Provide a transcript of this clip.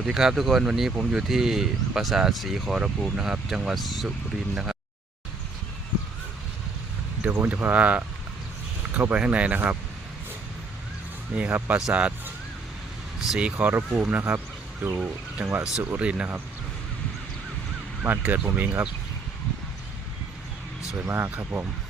วัสดีครับทุกคนวันนี้ผมอยู่ที่ปราสาทศรีขอรภูมินะครับ จังหวัดสุรินทร์นะครับ เดี๋ยวผมจะพาเข้าไปข้างในนะครับ นี่ครับปราสาทศรีขอรภูมินะครับ อยู่จังหวัดสุรินทร์นะครับ บ้านเกิดผมเองครับ สวยมากครับผม